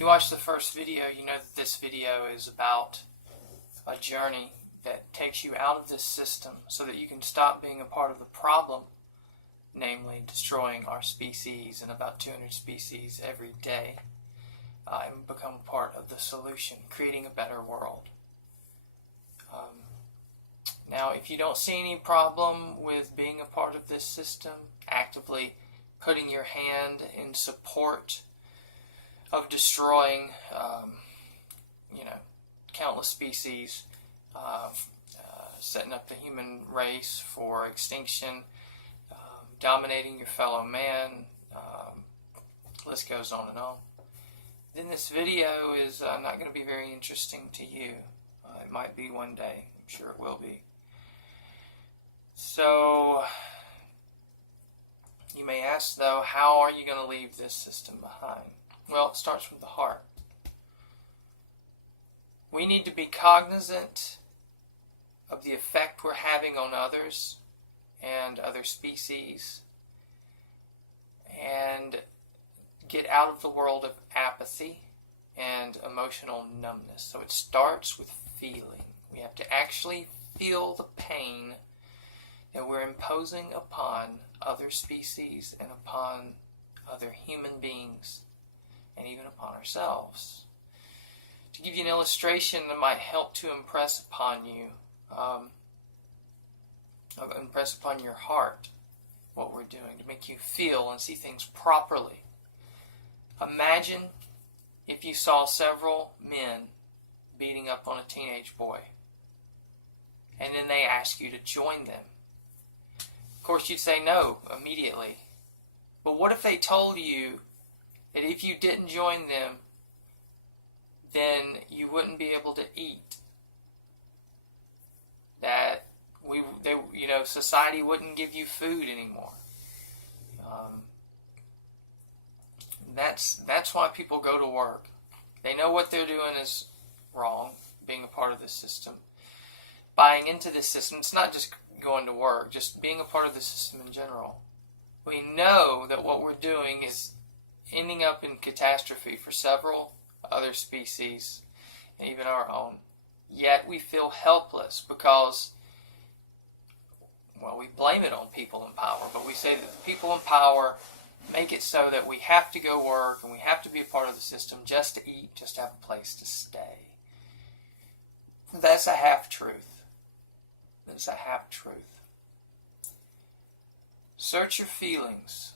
you watch the first video, you know that this video is about a journey that takes you out of this system so that you can stop being a part of the problem, namely destroying our species and about 200 species every day, and become a part of the solution, creating a better world. Now, if you don't see any problem with being a part of this system, actively putting your hand in support of destroying, countless species, setting up the human race for extinction, dominating your fellow man, list goes on and on, then this video is not going to be very interesting to you. It might be one day. I'm sure it will be. So, you may ask, though, how are you going to leave this system behind? Well, it starts with the heart. We need to be cognizant of the effect we're having on others and other species, and get out of the world of apathy and emotional numbness. So it starts with feeling. We have to actually feel the pain that we're imposing upon other species and upon other human beings and even upon ourselves. To give you an illustration that might help to impress upon you, impress upon your heart what we're doing, to make you feel and see things properly. Imagine if you saw several men beating up on a teenage boy, and then they ask you to join them. Of course, you'd say no immediately. But what if they told you that if you didn't join them, then you wouldn't be able to eat? That society wouldn't give you food anymore. That's why people go to work. They know what they're doing is wrong, being a part of this system. Buying into this system, it's not just going to work, just being a part of the system in general. We know that what we're doing is ending up in catastrophe for several other species, and even our own. Yet we feel helpless because, we blame it on people in power, but we say that the people in power make it so that we have to go work and we have to be a part of the system just to eat, just to have a place to stay. That's a half-truth. That's a half-truth. Search your feelings.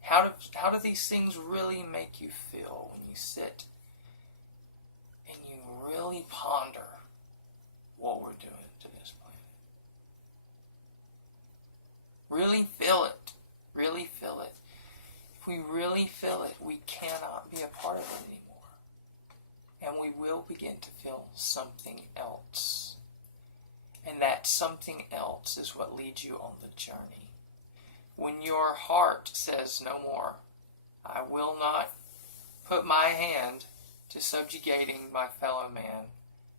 How do these things really make you feel when you sit and you really ponder what we're doing to this planet? Really feel it. Really feel it. If we really feel it, we cannot be a part of it anymore. And we will begin to feel something else. And that something else is what leads you on the journey. When your heart says no more, I will not put my hand to subjugating my fellow man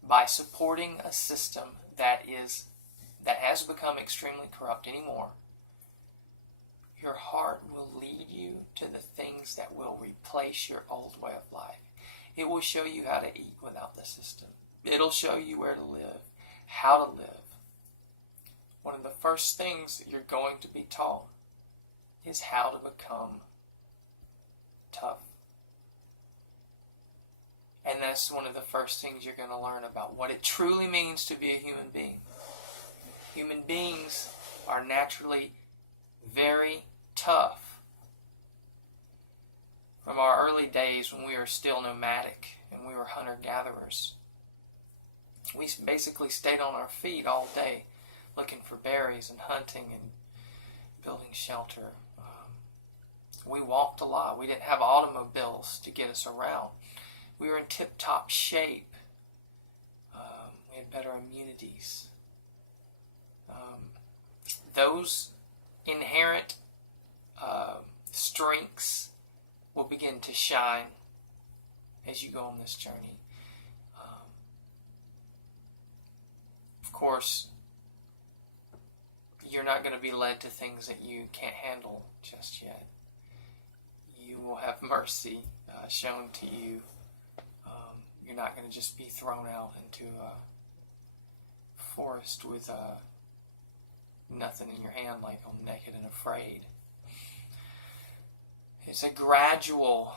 by supporting a system that has become extremely corrupt anymore, your heart will lead you to the things that will replace your old way of life. It will show you how to eat without the system. It'll show you where to live, how to live. One of the first things that you're going to be taught is how to become tough. And that's one of the first things you're going to learn about what it truly means to be a human being. Human beings are naturally very tough. From our early days when we were still nomadic and we were hunter-gatherers, we basically stayed on our feet all day looking for berries and hunting and building shelter. We walked a lot. We didn't have automobiles to get us around. We were in tip-top shape. We had better immunities. Those inherent strengths will begin to shine as you go on this journey. Of course, you're not going to be led to things that you can't handle just yet. You will have mercy shown to you, you're not going to just be thrown out into a forest with nothing in your hand like I'm naked and afraid. It's a gradual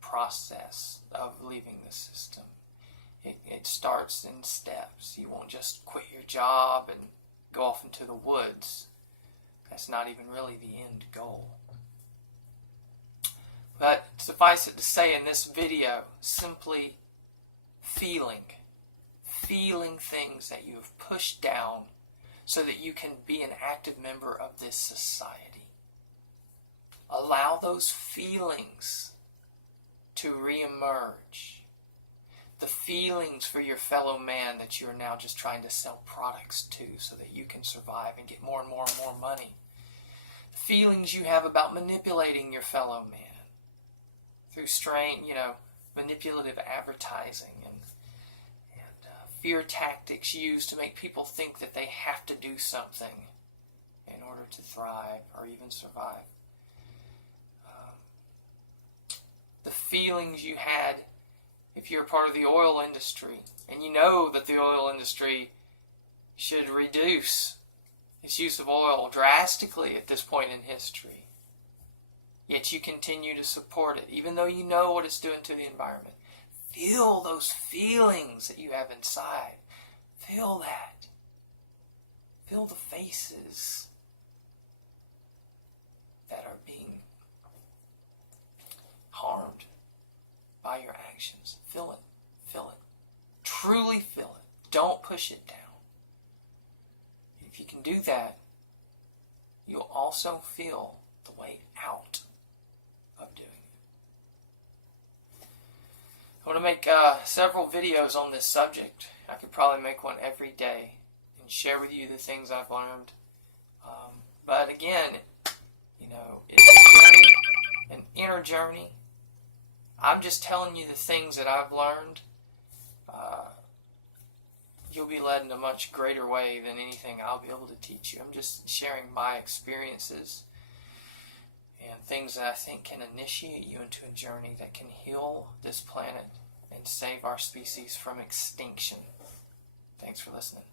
process of leaving the system. It starts in steps. You won't just quit your job and go off into the woods. That's not even really the end goal. But suffice it to say, in this video, simply feeling things that you have pushed down so that you can be an active member of this society. Allow those feelings to reemerge. The feelings for your fellow man that you are now just trying to sell products to so that you can survive and get more and more and more money. The feelings you have about manipulating your fellow man through manipulative advertising and fear tactics used to make people think that they have to do something in order to thrive or even survive. The feelings you had if you're part of the oil industry and you know that the oil industry should reduce its use of oil drastically at this point in history, yet you continue to support it even though you know what it's doing to the environment. Feel those feelings that you have inside. Feel that. Feel the faces that are being harmed by your actions. Feel it. Feel it. Truly feel it. Don't push it down. If you can do that, you'll also feel the way out of doing it. I want to make several videos on this subject. I could probably make one every day and share with you the things I've learned. But again, it's a journey, an inner journey. I'm just telling you the things that I've learned. You'll be led in a much greater way than anything I'll be able to teach you. I'm just sharing my experiences and things that I think can initiate you into a journey that can heal this planet and save our species from extinction. Thanks for listening.